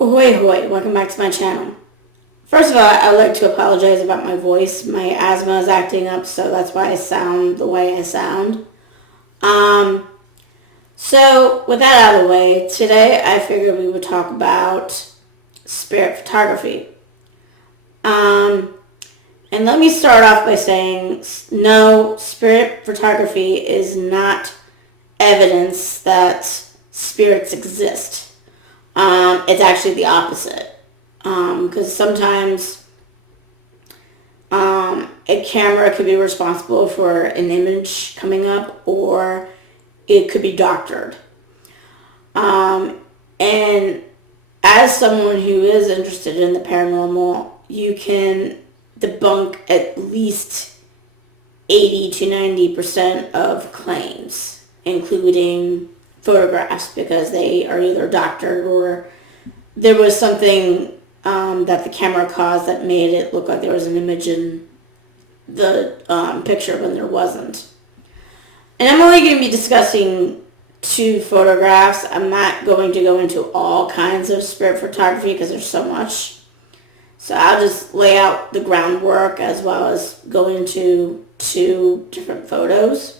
Ahoy hoy, welcome back to my channel. First of all, I would like to apologize about my voice. My asthma is acting up, so that's why I sound the way I sound. So with that out of the way, today I figured we would talk about spirit photography. And let me start off by saying, no, spirit photography is not evidence that spirits exist. It's actually the opposite. Because sometimes a camera could be responsible for an image coming up, or it could be doctored. And as someone who is interested in the paranormal, you can debunk at least 80 to 90% of claims, including photographs, because they are either doctored or there was something that the camera caused that made it look like there was an image in the picture when there wasn't. And I'm only going to be discussing 2 photographs. I'm not going to go into all kinds of spirit photography because there's so much. So I'll just lay out the groundwork as well as go into 2 different photos.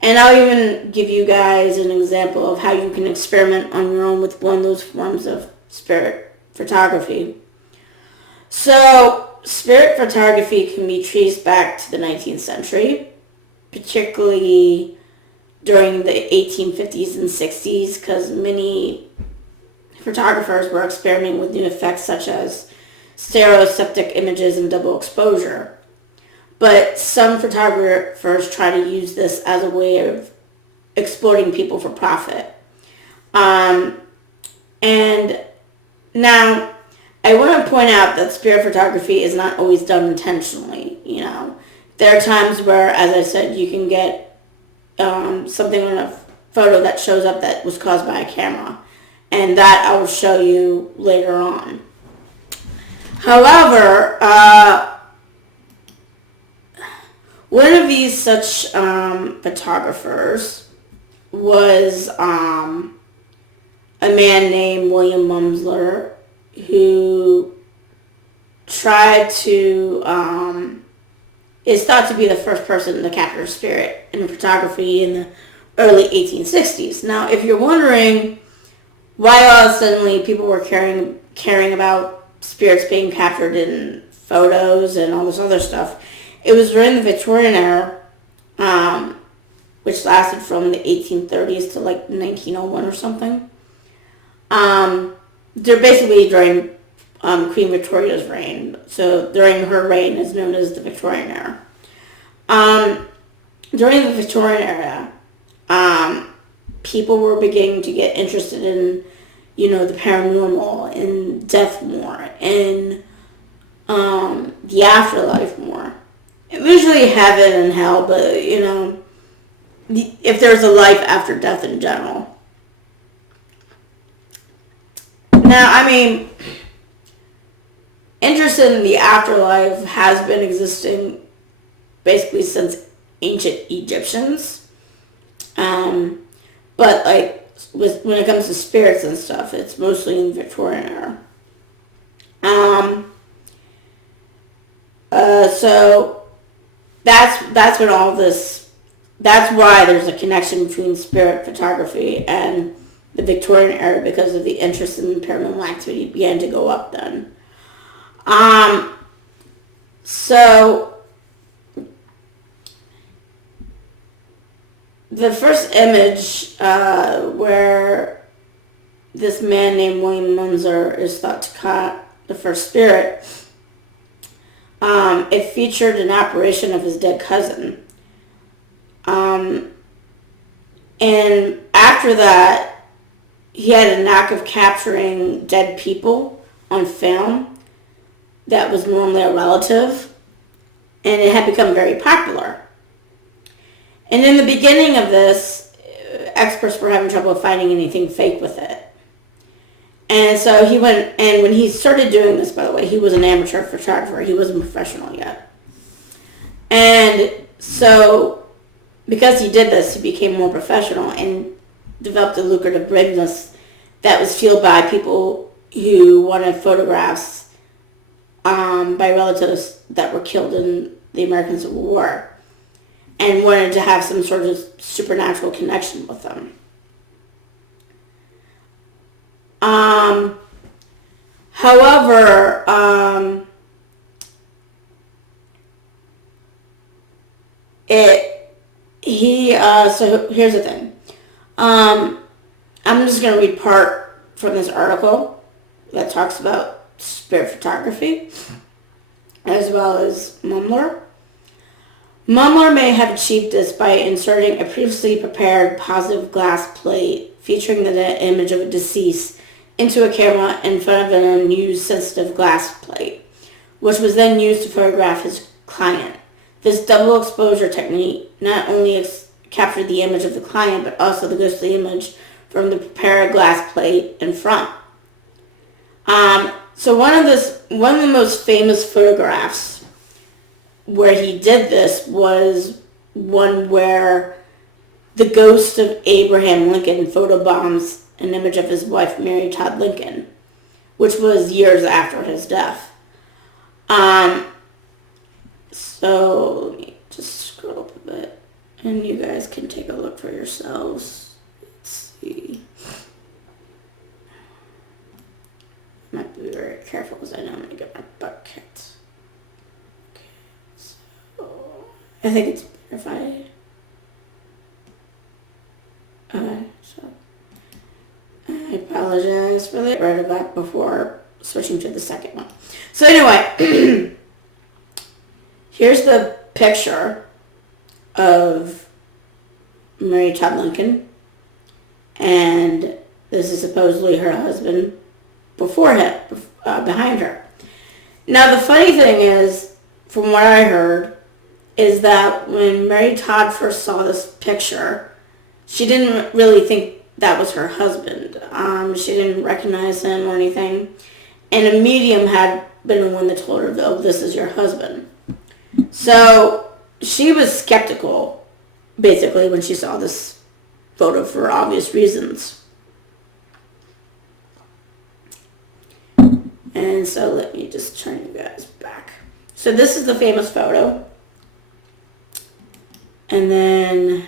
And I'll even give you guys an example of how you can experiment on your own with one of those forms of spirit photography. So, spirit photography can be traced back to the 19th century, particularly during the 1850s and 60s, because many photographers were experimenting with new effects such as stereoscopic images and double exposure. But some photographers try to use this as a way of exploiting people for profit. And now, I want to point out that spirit photography is not always done intentionally. There are times where, as I said, you can get something in a photo that shows up that was caused by a camera. And that I will show you later on. However, one of these such photographers was a man named William Mumsler, who tried to, is thought to be the first person to capture spirit in photography in the early 1860s. Now, if you're wondering why all suddenly people were caring about spirits being captured in photos and all this other stuff, it was during the Victorian Era, which lasted from the 1830s to like 1901 or something. They're basically during Queen Victoria's reign. So during her reign is known as the Victorian Era. During the Victorian Era, people were beginning to get interested in, the paranormal and death more, and the afterlife more. Usually heaven and hell, but, if there's a life after death in general. Now, interest in the afterlife has been existing basically since ancient Egyptians. But, when it comes to spirits and stuff, it's mostly in the Victorian Era. So that's when all this, that's why there's a connection between spirit photography and the Victorian Era, because of the interest in paranormal activity began to go up then. So the first image where this man named William Mumsler is thought to caught the first spirit, it featured an apparition of his dead cousin. And after that, he had a knack of capturing dead people on film that was normally a relative, and it had become very popular. And in the beginning of this, experts were having trouble finding anything fake with it. And so he went, and when he started doing this, by the way, he was an amateur photographer. He wasn't professional yet. And so, because he did this, he became more professional and developed a lucrative business that was fueled by people who wanted photographs by relatives that were killed in the American Civil War and wanted to have some sort of supernatural connection with them. However, so here's the thing. I'm just going to read part from this article that talks about spirit photography, as well as Mumler. Mumler may have achieved this by inserting a previously prepared positive glass plate featuring the image of a deceased into a camera in front of an unused sensitive glass plate, which was then used to photograph his client. This double exposure technique not only captured the image of the client, but also the ghostly image from the prepared glass plate in front. So one of the most famous photographs where he did this was one where the ghost of Abraham Lincoln photobombs an image of his wife, Mary Todd Lincoln, which was years after his death. So let me just scroll up a bit, and you guys can take a look for yourselves. Let's see. I might be very careful because I know I'm going to get my butt kicked. Okay, so I think it's verified. Okay, so I apologize for that. Right about before switching to the second one. So anyway, here's the picture of Mary Todd Lincoln, and this is supposedly her husband behind her. Now the funny thing is, from what I heard, is that when Mary Todd first saw this picture, she didn't really think that was her husband. She didn't recognize him or anything. And a medium had been the one that told her, oh, this is your husband. So she was skeptical, basically, when she saw this photo for obvious reasons. And so let me just turn you guys back. So this is the famous photo. And then,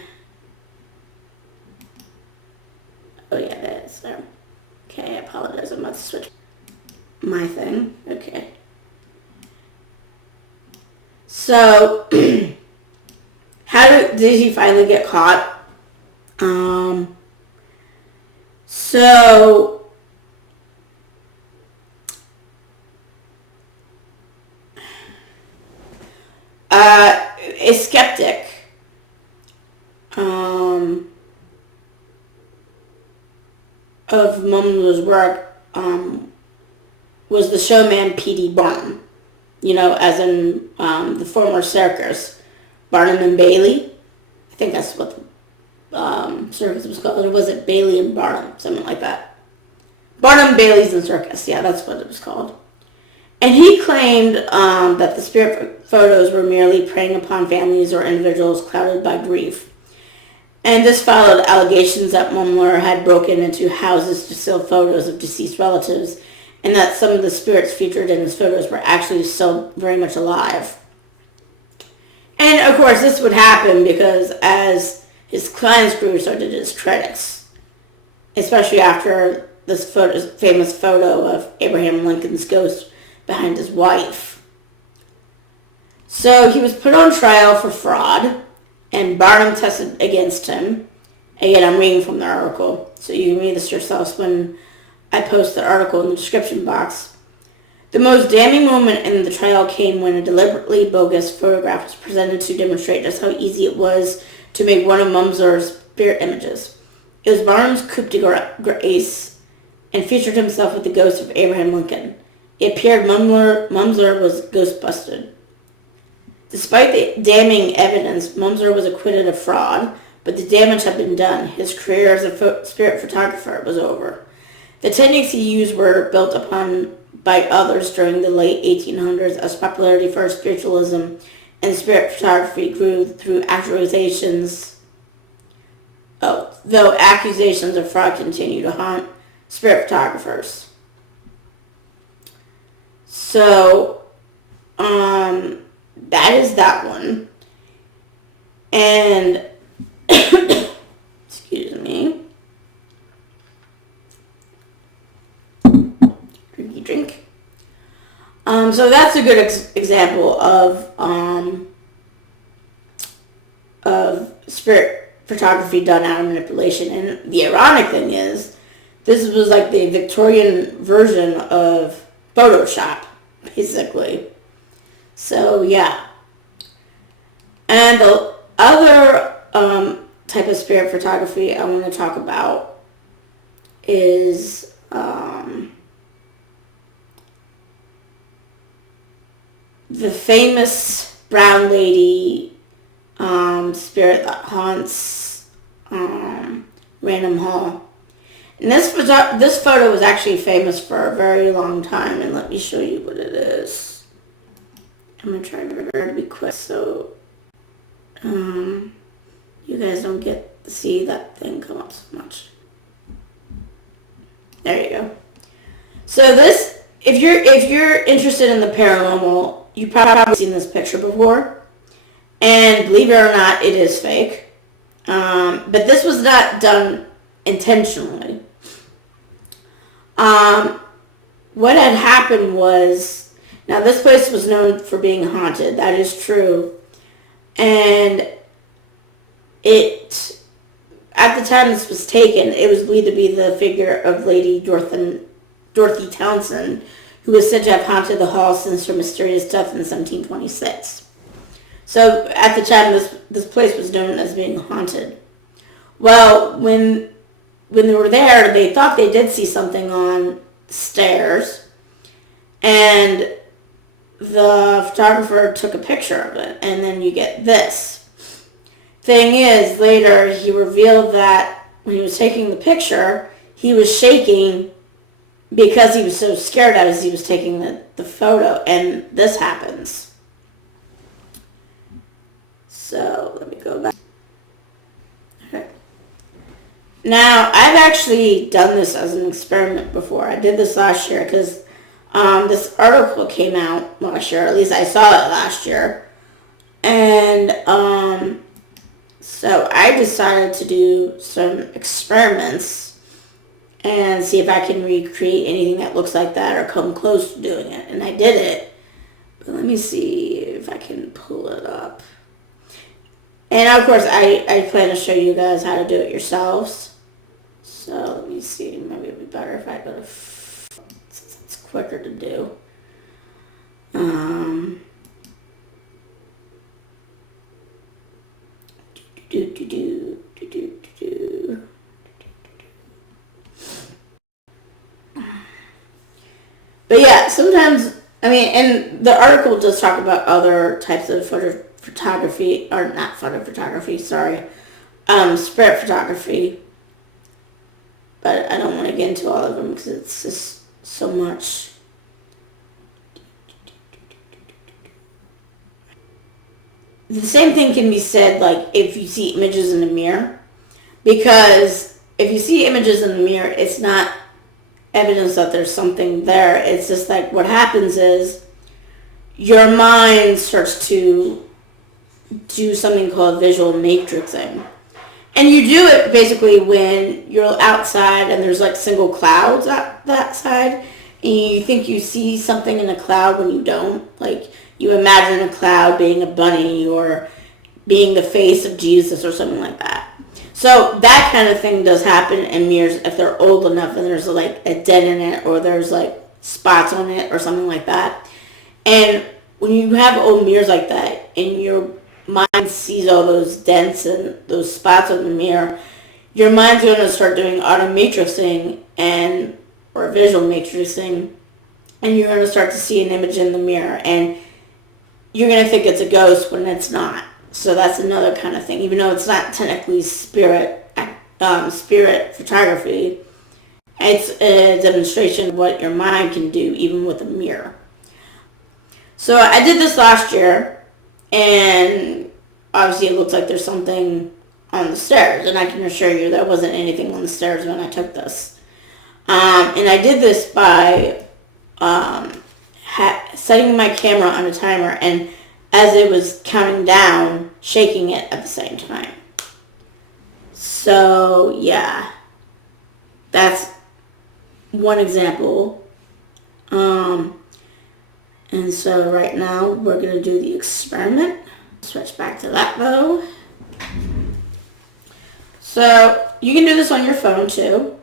oh yeah, it is there. Okay, I apologize. I'm about to switch my thing. Okay. So, did he finally get caught? So, a skeptic, of Mumler's work, was the showman P.D. Barnum. You know, as in the former circus, Barnum and Bailey. I think that's what the circus was called. Or was it Bailey and Barnum? Something like that. Barnum, Bailey's and Circus. Yeah, that's what it was called. And he claimed that the spirit photos were merely preying upon families or individuals clouded by grief. And this followed allegations that Mumler had broken into houses to steal photos of deceased relatives, and that some of the spirits featured in his photos were actually still very much alive. And of course this would happen because as his clients grew, so did his critics. Especially after this famous photo of Abraham Lincoln's ghost behind his wife. So he was put on trial for fraud, and Barnum tested against him. Again, I'm reading from the article, so you can read this yourselves when I post the article in the description box. The most damning moment in the trial came when a deliberately bogus photograph was presented to demonstrate just how easy it was to make one of Mumler's spirit images. It was Barnum's coup de grace and featured himself with the ghost of Abraham Lincoln. It appeared Mumler was ghost-busted. Despite the damning evidence, Mumler was acquitted of fraud, but the damage had been done. His career as a spirit photographer was over. The techniques he used were built upon by others during the late 1800s as popularity for spiritualism and spirit photography grew through accusations. Though accusations of fraud continue to haunt spirit photographers. So, that is that one. And, excuse me. Drinky drink. So that's a good example of spirit photography done out of manipulation. And the ironic thing is, this was like the Victorian version of Photoshop, basically. So, yeah. And the other type of spirit photography I want to talk about is the famous brown lady spirit that haunts Random Hall. And this photo was actually famous for a very long time, and let me show you what it is. I'm going to try to be quick so you guys don't get to see that thing come up so much. There you go. So this, if you're interested in the paranormal, you've probably seen this picture before. And believe it or not, it is fake. But this was not done intentionally. What had happened was, now this place was known for being haunted. That is true. And at the time this was taken, it was believed to be the figure of Lady Dorothy Townsend, who was said to have haunted the hall since her mysterious death in 1726. So at the time, this place was known as being haunted. Well, when they were there, they thought they did see something on the stairs, and the photographer took a picture of it, and then you get this. Thing is, later he revealed that when he was taking the picture, he was shaking because he was so scared as he was taking the photo, and this happens. So, let me go back. Okay. Now, I've actually done this as an experiment before. I did this last year because this article came out last year, at least I saw it last year. And so I decided to do some experiments and see if I can recreate anything that looks like that or come close to doing it. And I did it. But let me see if I can pull it up. And of course, I plan to show you guys how to do it yourselves. So let me see. Maybe it would be better if I go to... It's quicker to do. But yeah, sometimes, I mean, and the article does talk about other types of photography, or not photo photography, sorry, spirit photography. But I don't want to get into all of them because it's just so much. The same thing can be said, like, if you see images in the mirror. Because if you see images in the mirror, it's not evidence that there's something there. It's just like what happens is your mind starts to do something called visual matrixing. And you do it basically when you're outside and there's like single clouds out that side. And you think you see something in a cloud when you don't. Like, you imagine a cloud being a bunny or being the face of Jesus or something like that. So that kind of thing does happen in mirrors if they're old enough and there's like a dent in it or there's like spots on it or something like that. And when you have old mirrors like that and your mind sees all those dents and those spots on the mirror, your mind's going to start doing auto matrixing or visual matrixing, and you're going to start to see an image in the mirror, and you're going to think it's a ghost when it's not. So that's another kind of thing. Even though it's not technically spirit photography, it's a demonstration of what your mind can do even with a mirror. So I did this last year, and obviously it looks like there's something on the stairs, and I can assure you there wasn't anything on the stairs when I took this. And I did this by setting my camera on a timer, and as it was counting down, shaking it at the same time. So yeah, that's one example. And so right now we're going to do the experiment. Switch back to that though. So you can do this on your phone too.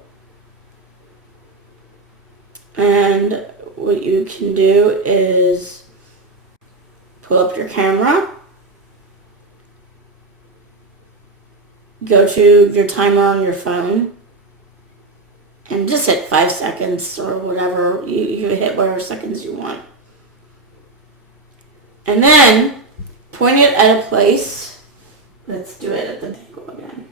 And what you can do is pull up your camera, go to your timer on your phone, and just hit 5 seconds or whatever. You hit whatever seconds you want. And then point it at a place. Let's do it at the table again.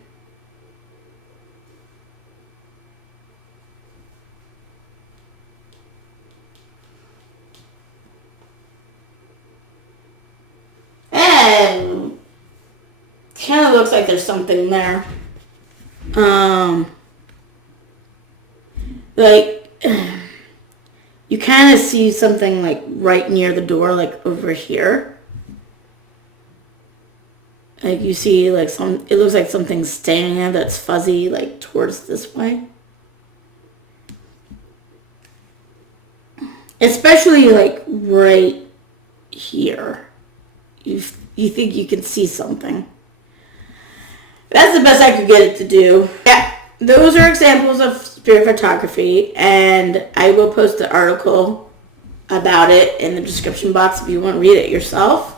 And kind of looks like there's something there. Like, you kind of see something like right near the door, like over here. Like you see like it looks like something's standing there that's fuzzy, like towards this way. Especially like right here. You think you can see something. That's the best I could get it to do. Yeah, those are examples of spirit photography, and I will post the article about it in the description box if you want to read it yourself.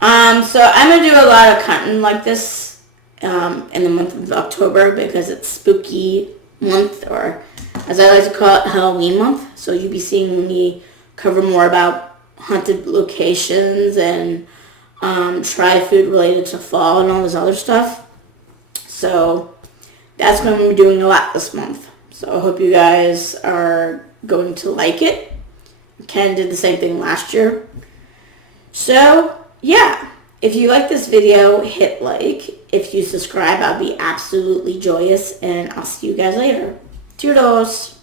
So I'm going to do a lot of content like this in the month of October because it's spooky month, or as I like to call it, Halloween month. So you'll be seeing me cover more about haunted locations and try food related to fall and all this other stuff. So that's what I'm going to be doing a lot this month. So I hope you guys are going to like it. Ken did the same thing last year. So yeah, if you like this video, hit like. If you subscribe, I'll be absolutely joyous, and I'll see you guys later. Toodles!